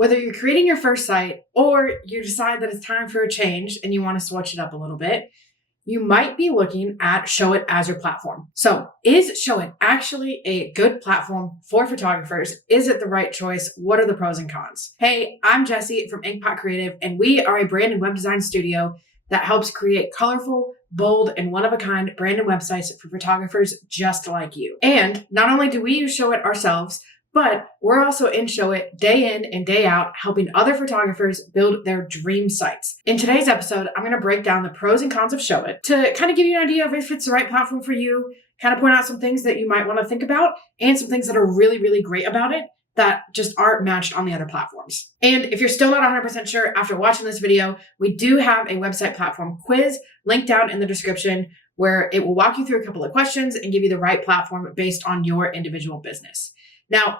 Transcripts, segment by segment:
Whether you're creating your first site or you decide that it's time for a change and you want to switch it up a little bit, you might be looking at Showit as your platform. So is Showit actually a good platform for photographers? Is it the right choice? What are the pros and cons? Hey, I'm Jessie from Inkpot Creative, and we are a brand and web design studio that helps create colorful, bold, and one-of-a-kind brand and websites for photographers just like you. And not only do we use Showit ourselves, but we're also in Showit day in and day out, helping other photographers build their dream sites. In today's episode, I'm going to break down the pros and cons of Showit to kind of give you an idea of if it's the right platform for you, kind of point out some things that you might want to think about, and some things that are really, really great about it that just aren't matched on the other platforms. And if you're still not 100% sure after watching this video, we do have a website platform quiz linked down in the description where it will walk you through a couple of questions and give you the right platform based on your individual business. Now,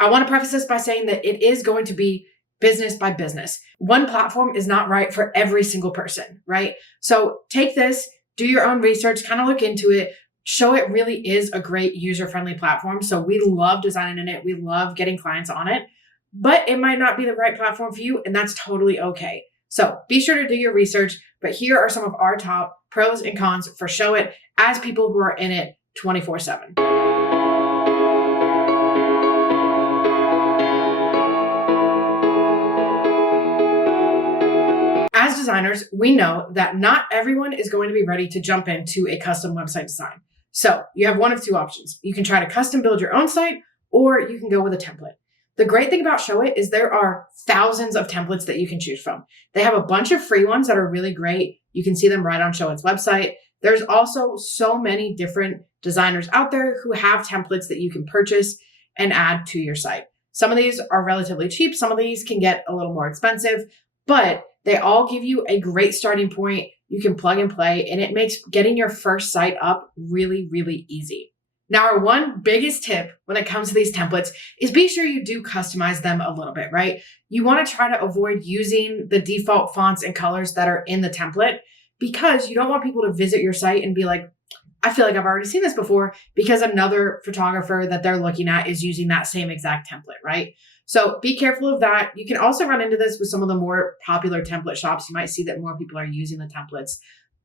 I want to preface this by saying that it is going to be business by business. One platform is not right for every single person, right? So take this, do your own research, kind of look into it. Showit really is a great user-friendly platform. So we love designing in it. We love getting clients on it, but it might not be the right platform for you, and that's totally okay. So be sure to do your research, but here are some of our top pros and cons for Showit as people who are in it 24/7. As designers, we know that not everyone is going to be ready to jump into a custom website design. So you have one of two options. You can try to custom build your own site, or you can go with a template. The great thing about Showit is there are thousands of templates that you can choose from. They have a bunch of free ones that are really great. You can see them right on Showit's website. There's also so many different designers out there who have templates that you can purchase and add to your site. Some of these are relatively cheap. Some of these can get a little more expensive, but they all give you a great starting point. You can plug and play, and it makes getting your first site up really, really easy. Now, our one biggest tip when it comes to these templates is be sure you do customize them a little bit, right? You want to try to avoid using the default fonts and colors that are in the template because you don't want people to visit your site and be like, I feel like I've already seen this before, because another photographer that they're looking at is using that same exact template, right? So be careful of that. You can also run into this with some of the more popular template shops. You might see that more people are using the templates.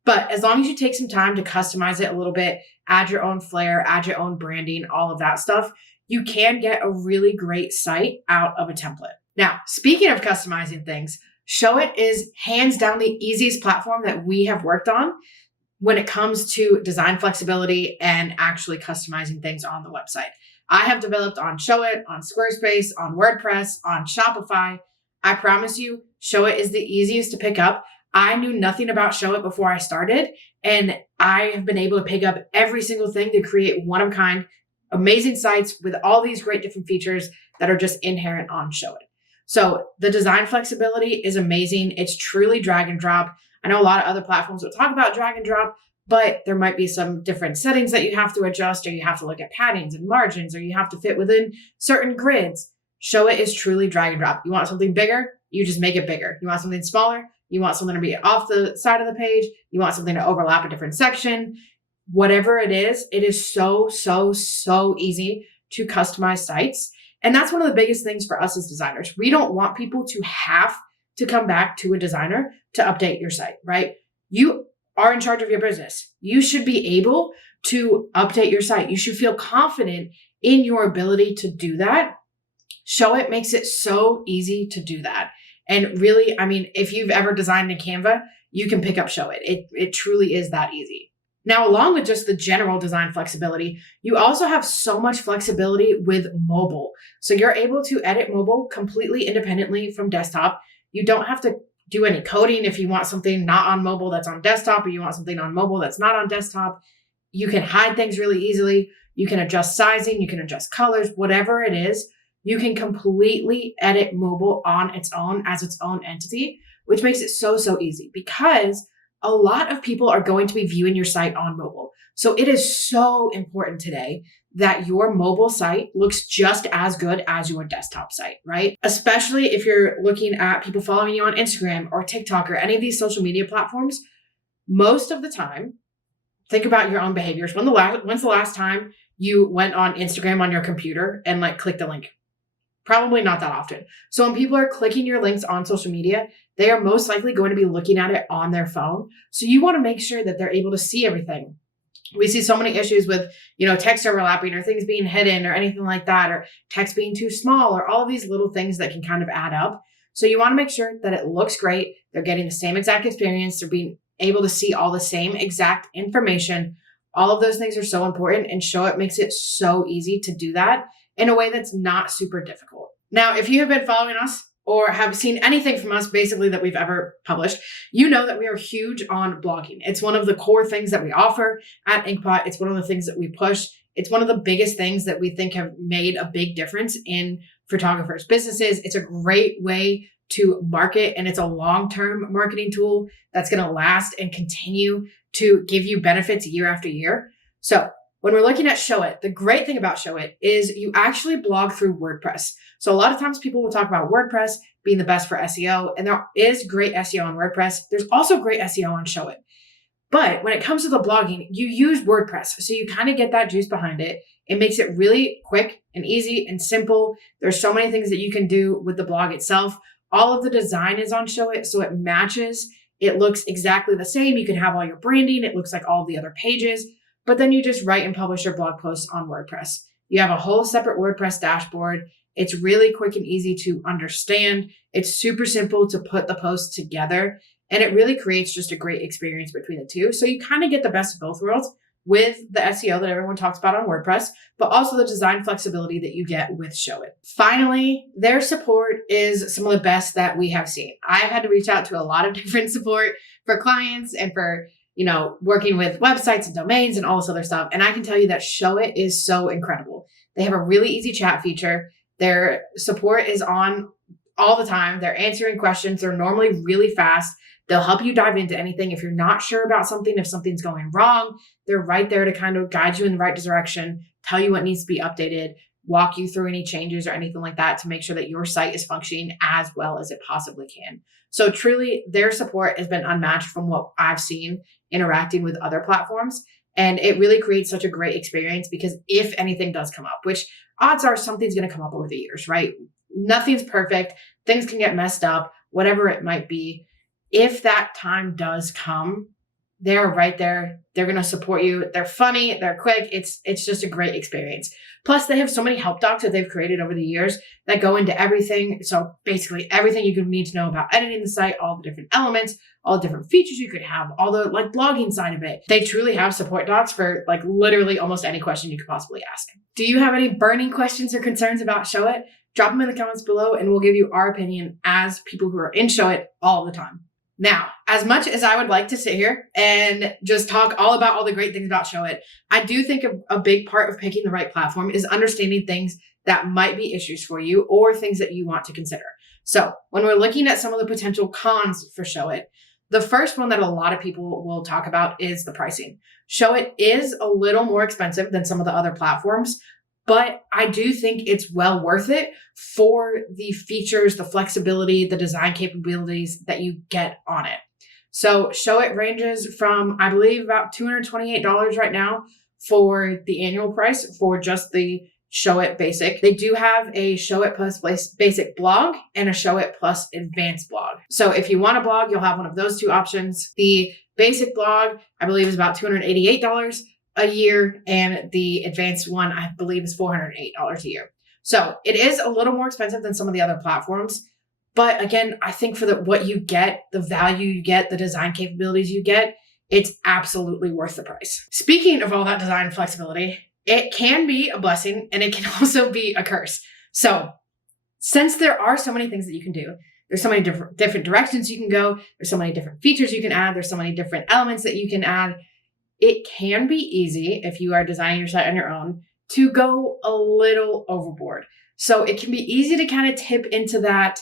But as long as you take some time to customize it a little bit, add your own flair, add your own branding, all of that stuff, you can get a really great site out of a template. Now, speaking of customizing things, Showit is hands down the easiest platform that we have worked on when it comes to design flexibility and actually customizing things on the website. I have developed on Showit, on Squarespace, on WordPress, on Shopify. I promise you, Showit is the easiest to pick up. I knew nothing about Showit before I started, and I have been able to pick up every single thing to create one-of-a-kind, amazing sites with all these great different features that are just inherent on Showit. So the design flexibility is amazing. It's truly drag and drop. I know a lot of other platforms will talk about drag and drop, but there might be some different settings that you have to adjust, or you have to look at paddings and margins, or you have to fit within certain grids. Showit is truly drag and drop. You want something bigger, you just make it bigger. You want something smaller, you want something to be off the side of the page, you want something to overlap a different section. Whatever it is so easy to customize sites. And that's one of the biggest things for us as designers. We don't want people to have to come back to a designer to update your site, right? You are in charge of your business. You should be able to update your site. You should feel confident in your ability to do that. Showit makes it so easy to do that. And really, I mean, if you've ever designed in Canva, you can pick up Showit. It truly is that easy. Now, along with just the general design flexibility, you also have so much flexibility with mobile. So you're able to edit mobile completely independently from desktop. You don't have to do any coding if you want something not on mobile that's on desktop, or you want something on mobile that's not on desktop. You can hide things really easily. You can adjust sizing, you can adjust colors, whatever it is. You can completely edit mobile on its own as its own entity, which makes it so easy because a lot of people are going to be viewing your site on mobile. So it is so important today that your mobile site looks just as good as your desktop site, right? Especially if you're looking at people following you on Instagram or TikTok or any of these social media platforms. Most of the time, think about your own behaviors. When's the last time you went on Instagram on your computer and clicked a link? Probably not that often. So when people are clicking your links on social media, they are most likely going to be looking at it on their phone. So you want to make sure that they're able to see everything. We see so many issues with, text overlapping or things being hidden or anything like that, or text being too small, or all of these little things that can kind of add up. So you want to make sure that it looks great. They're getting the same exact experience. They're being able to see all the same exact information. All of those things are so important, and Showit makes it so easy to do that in a way that's not super difficult. Now, if you have been following us or have seen anything from us basically that we've ever published, you know that we are huge on blogging. It's one of the core things that we offer at Inkpot. It's one of the things that we push. It's one of the biggest things that we think have made a big difference in photographers' businesses. It's a great way to market, and it's a long-term marketing tool that's going to last and continue to give you benefits year after year. So when we're looking at Showit, the great thing about Showit is you actually blog through WordPress. So a lot of times people will talk about WordPress being the best for SEO, and there is great SEO on WordPress. There's also great SEO on Showit. But when it comes to the blogging, you use WordPress. So you kind of get that juice behind it. It makes it really quick and easy and simple. There's so many things that you can do with the blog itself. All of the design is on Showit, so it matches. It looks exactly the same. You can have all your branding. It looks like all the other pages, but then you just write and publish your blog posts on WordPress. You have a whole separate WordPress dashboard. It's really quick and easy to understand. It's super simple to put the posts together, and it really creates just a great experience between the two. So you kind of get the best of both worlds with the SEO that everyone talks about on WordPress, but also the design flexibility that you get with Showit. Finally, their support is some of the best that we have seen. I've had to reach out to a lot of different support for clients and for, working with websites and domains and all this other stuff. And I can tell you that Showit is so incredible. They have a really easy chat feature. Their support is on all the time. They're answering questions. They're normally really fast. They'll help you dive into anything. If you're not sure about something, if something's going wrong, they're right there to kind of guide you in the right direction, tell you what needs to be updated, walk you through any changes or anything like that to make sure that your site is functioning as well as it possibly can. So truly, their support has been unmatched from what I've seen interacting with other platforms. And it really creates such a great experience because if anything does come up, which odds are something's going to come up over the years, right? Nothing's perfect. Things can get messed up, whatever it might be. If that time does come, they're right there. They're going to support you. They're funny. They're quick. It's just a great experience. Plus, they have so many help docs that they've created over the years that go into everything. So basically everything you could need to know about editing the site, all the different elements, all the different features you could have, all the blogging side of it. They truly have support docs for literally almost any question you could possibly ask. Do you have any burning questions or concerns about Showit? Drop them in the comments below and we'll give you our opinion as people who are in Showit all the time. Now, as much as I would like to sit here and just talk all about all the great things about Showit, I do think a big part of picking the right platform is understanding things that might be issues for you or things that you want to consider. So when we're looking at some of the potential cons for Showit, the first one that a lot of people will talk about is the pricing. Showit is a little more expensive than some of the other platforms, but I do think it's well worth it for the features, the flexibility, the design capabilities that you get on it. So Showit ranges from, I believe, about $228 right now for the annual price for just the Showit Basic. They do have a Showit Plus Basic blog and a Showit Plus Advanced blog. So if you want a blog, you'll have one of those two options. The Basic blog, I believe, is about $288 a year, and the advanced one, I believe, is $408 a year. So it is a little more expensive than some of the other platforms. But again, I think for what you get, the value you get, the design capabilities you get, it's absolutely worth the price. Speaking of all that design flexibility, it can be a blessing and it can also be a curse. So since there are so many things that you can do, there's so many different directions you can go, there's so many different features you can add, there's so many different elements that you can add, it can be easy if you are designing your site on your own to go a little overboard. So it can be easy to kind of tip into that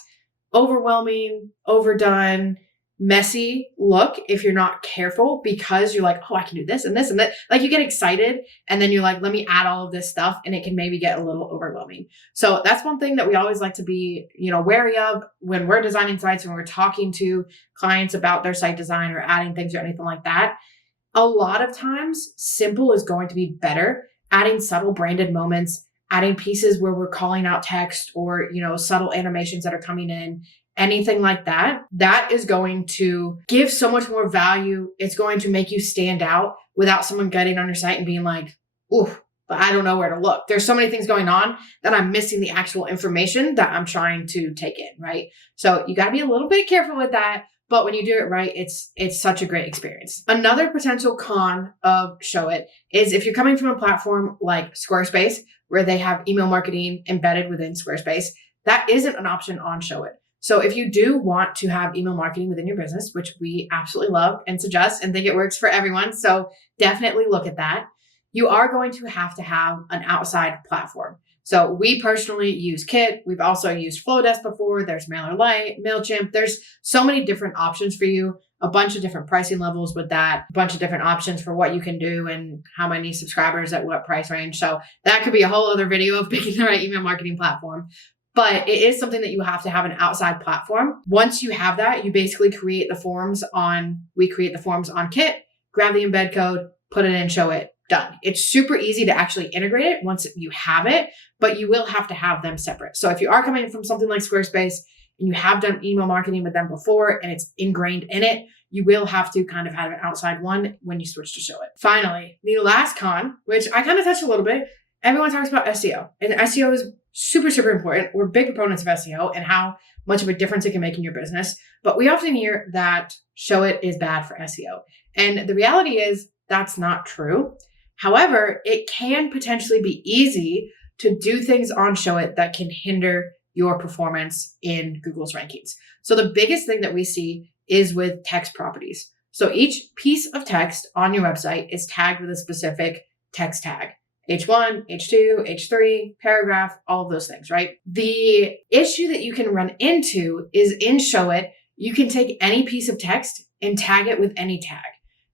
overwhelming, overdone, messy look if you're not careful because you're like, oh, I can do this and this and that. You get excited and then you're like, let me add all of this stuff, and it can maybe get a little overwhelming. So that's one thing that we always like to be, wary of when we're designing sites, when we're talking to clients about their site design or adding things or anything like that. A lot of times, simple is going to be better. Adding subtle branded moments, adding pieces where we're calling out text or, subtle animations that are coming in, anything like that, that is going to give so much more value. It's going to make you stand out without someone getting on your site and being like, ooh, but I don't know where to look. There's so many things going on that I'm missing the actual information that I'm trying to take in, right? So you got to be a little bit careful with that. But when you do it right, it's such a great experience. Another potential con of Showit is if you're coming from a platform like Squarespace, where they have email marketing embedded within Squarespace, that isn't an option on Showit. So if you do want to have email marketing within your business, which we absolutely love and suggest and think it works for everyone, so definitely look at that, you are going to have an outside platform. So we personally use Kit. We've also used Flowdesk before. There's MailerLite, MailChimp. There's so many different options for you, a bunch of different pricing levels with that, a bunch of different options for what you can do and how many subscribers at what price range. So that could be a whole other video of picking the right email marketing platform. But it is something that you have to have an outside platform. Once you have that, you basically create the forms on Kit, grab the embed code, put it in Showit, done. It's super easy to actually integrate it once you have it, but you will have to have them separate. So if you are coming from something like Squarespace and you have done email marketing with them before and it's ingrained in it, you will have to kind of have an outside one when you switch to Showit. Finally, the last con, which I kind of touched a little bit, everyone talks about SEO, and SEO is super, super important. We're big proponents of SEO and how much of a difference it can make in your business. But we often hear that Showit is bad for SEO. And the reality is that's not true. However, it can potentially be easy to do things on Showit that can hinder your performance in Google's rankings. So the biggest thing that we see is with text properties. So each piece of text on your website is tagged with a specific text tag. H1, H2, H3, paragraph, all of those things, right? The issue that you can run into is in Showit, you can take any piece of text and tag it with any tag.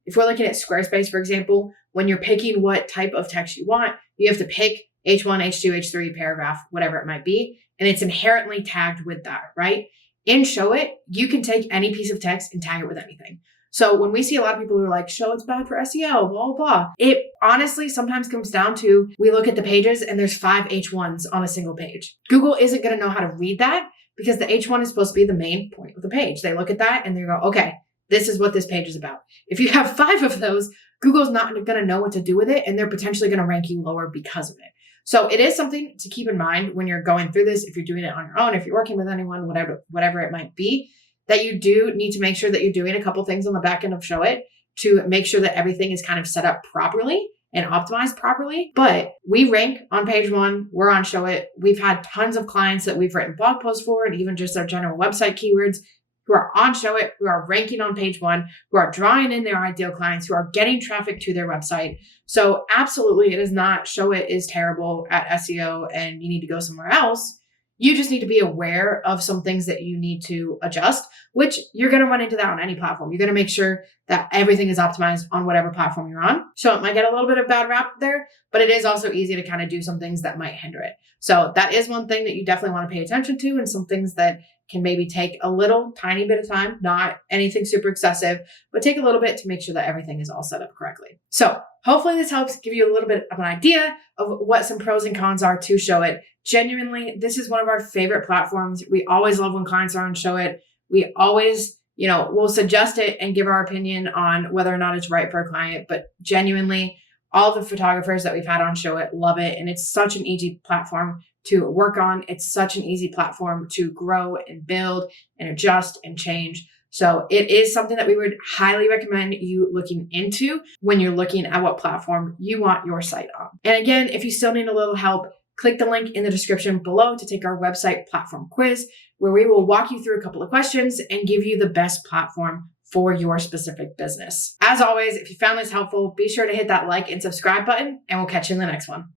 If we're looking at Squarespace, for example, when you're picking what type of text you want, you have to pick H1, H2, H3, paragraph, whatever it might be, and it's inherently tagged with that, right? In Showit, you can take any piece of text and tag it with anything. So when we see a lot of people who are like, Showit's bad for SEO, blah, blah, it honestly sometimes comes down to, we look at the pages and there's 5 H1s on a single page. Google isn't going to know how to read that because the H1 is supposed to be the main point of the page. They look at that and they go, okay, this is what this page is about. If you have 5 of those, Google's not going to know what to do with it, and they're potentially going to rank you lower because of it. So it is something to keep in mind when you're going through this, if you're doing it on your own, if you're working with anyone, whatever it might be, that you do need to make sure that you're doing a couple things on the back end of Showit to make sure that everything is kind of set up properly and optimized properly. But we rank on page 1. We're on Showit. We've had tons of clients that we've written blog posts for, and even just their general website keywords, who are on Showit, who are ranking on page 1, who are drawing in their ideal clients, who are getting traffic to their website. So absolutely, it is not Showit is terrible at SEO and you need to go somewhere else. You just need to be aware of some things that you need to adjust, which you're going to run into that on any platform. You're going to make sure that everything is optimized on whatever platform you're on. So it might get a little bit of bad rap there, but it is also easy to kind of do some things that might hinder it. So that is one thing that you definitely want to pay attention to, and some things that can maybe take a little tiny bit of time, not anything super excessive, but take a little bit to make sure that everything is all set up correctly. So hopefully this helps give you a little bit of an idea of what some pros and cons are to Showit. Genuinely, this is one of our favorite platforms. We always love when clients are on Showit. We always, we'll suggest it and give our opinion on whether or not it's right for a client, but genuinely, all the photographers that we've had on Showit love it. And it's such an easy platform to work on. It's such an easy platform to grow and build and adjust and change. So it is something that we would highly recommend you looking into when you're looking at what platform you want your site on. And again, if you still need a little help, click the link in the description below to take our website platform quiz, where we will walk you through a couple of questions and give you the best platform for your specific business. As always, if you found this helpful, be sure to hit that like and subscribe button, and we'll catch you in the next one.